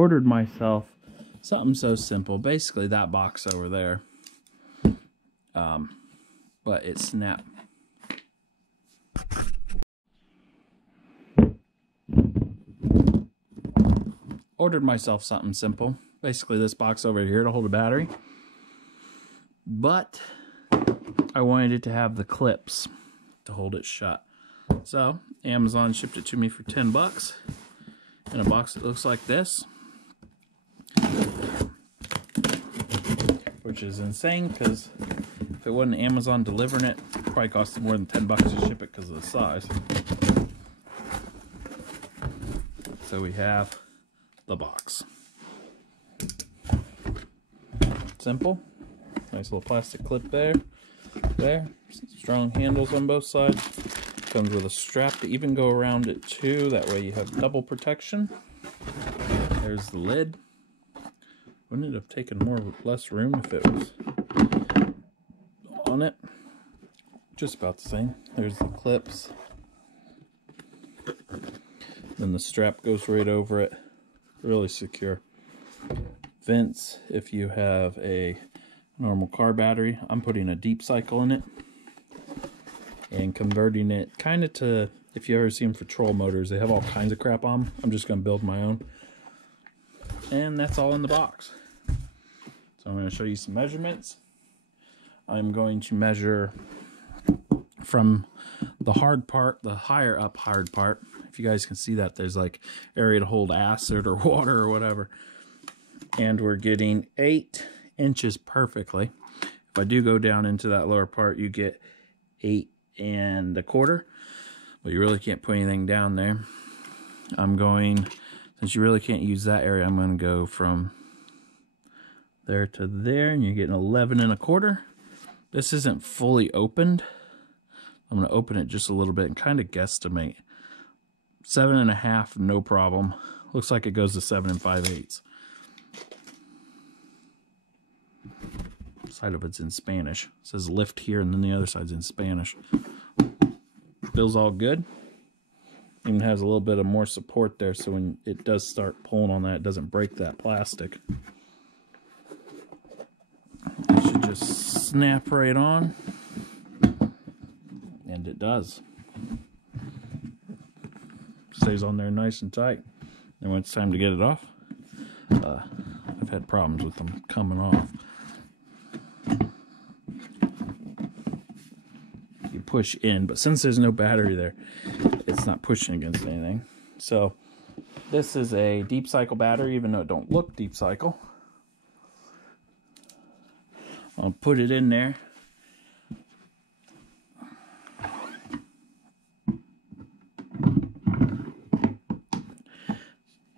ordered myself something so simple, basically that box over there, but it snapped. Ordered myself something simple, basically this box over here to hold a battery, but I wanted it to have the clips to hold it shut. So Amazon shipped it to me for 10 bucks in a box that looks like this, which is insane because if it wasn't Amazon delivering it, it'd probably cost more than 10 bucks to ship it because of the size. So we have the box. Simple. Nice little plastic clip there. Strong handles on both sides. Comes with a strap to even go around it too. That way you have double protection. There's the lid. Wouldn't it have taken less room if it was on it? Just about the same. There's the clips. Then the strap goes right over it. Really secure. Vents, if you have a normal car battery, I'm putting a deep cycle in it and converting it kind of to, if you ever seen Patrol motors, they have all kinds of crap on them. I'm just going to build my own. And that's all in the box. So I'm going to show you some measurements. I'm going to measure from the hard part, the higher up hard part. If you guys can see that, there's like area to hold acid or water or whatever. And we're getting 8 inches perfectly. If I do go down into that lower part, you get 8 1/4, but you really can't put anything down there. I'm going, since you really can't use that area, I'm going to go from there to there, and you're getting 11 1/4. This isn't fully opened. I'm going to open it just a little bit and kind of guesstimate. 7 1/2, no problem. Looks like it goes to 7 5/8. Side of it's in Spanish. It says lift here, and then the other side's in Spanish. Feels all good. Even has a little bit of more support there, so when it does start pulling on that, it doesn't break that plastic. It should just snap right on, and it does. Stays on there nice and tight. And when it's time to get it off, I've had problems with them coming off. You push in, but since there's no battery there, it's not pushing against anything. So this is a deep cycle battery, even though it don't look deep cycle. I'll put it in there.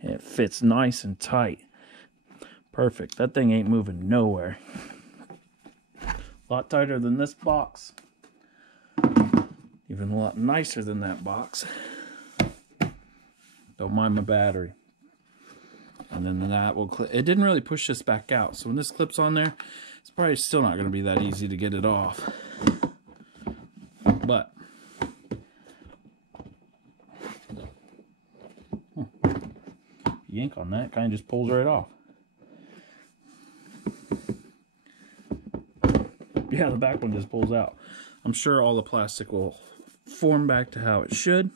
It fits nice and tight. Perfect. That thing ain't moving nowhere. A lot tighter than this box. Even a lot nicer than that box. Don't mind my battery. And then that will clip. It didn't really push this back out. So when this clips on there, it's probably still not going to be that easy to get it off. But yank on that, kind of just pulls right off. Yeah, the back one just pulls out. I'm sure all the plastic will form back to how it should.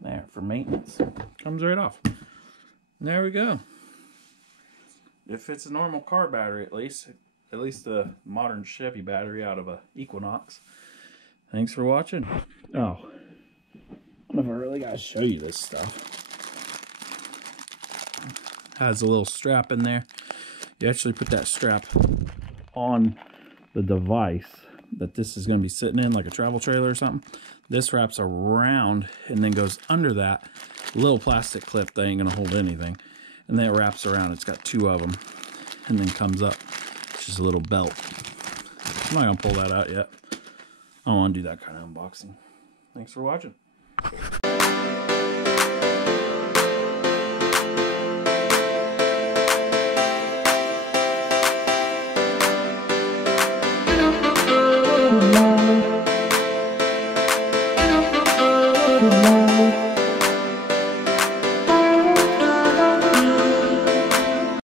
There, for maintenance. Comes right off. And there we go. It fits a normal car battery at least a modern Chevy battery out of a Equinox. Thanks for watching. Oh, I don't know if I really gotta show you this stuff. Has a little strap in there. You actually put that strap on the device that this is going to be sitting in, like a travel trailer or something. This wraps around and then goes under that little plastic clip that ain't going to hold anything. And then it wraps around. It's got 2 of them and then comes up. It's just a little belt. I'm not going to pull that out yet. I don't want to do that kind of unboxing. Thanks for watching.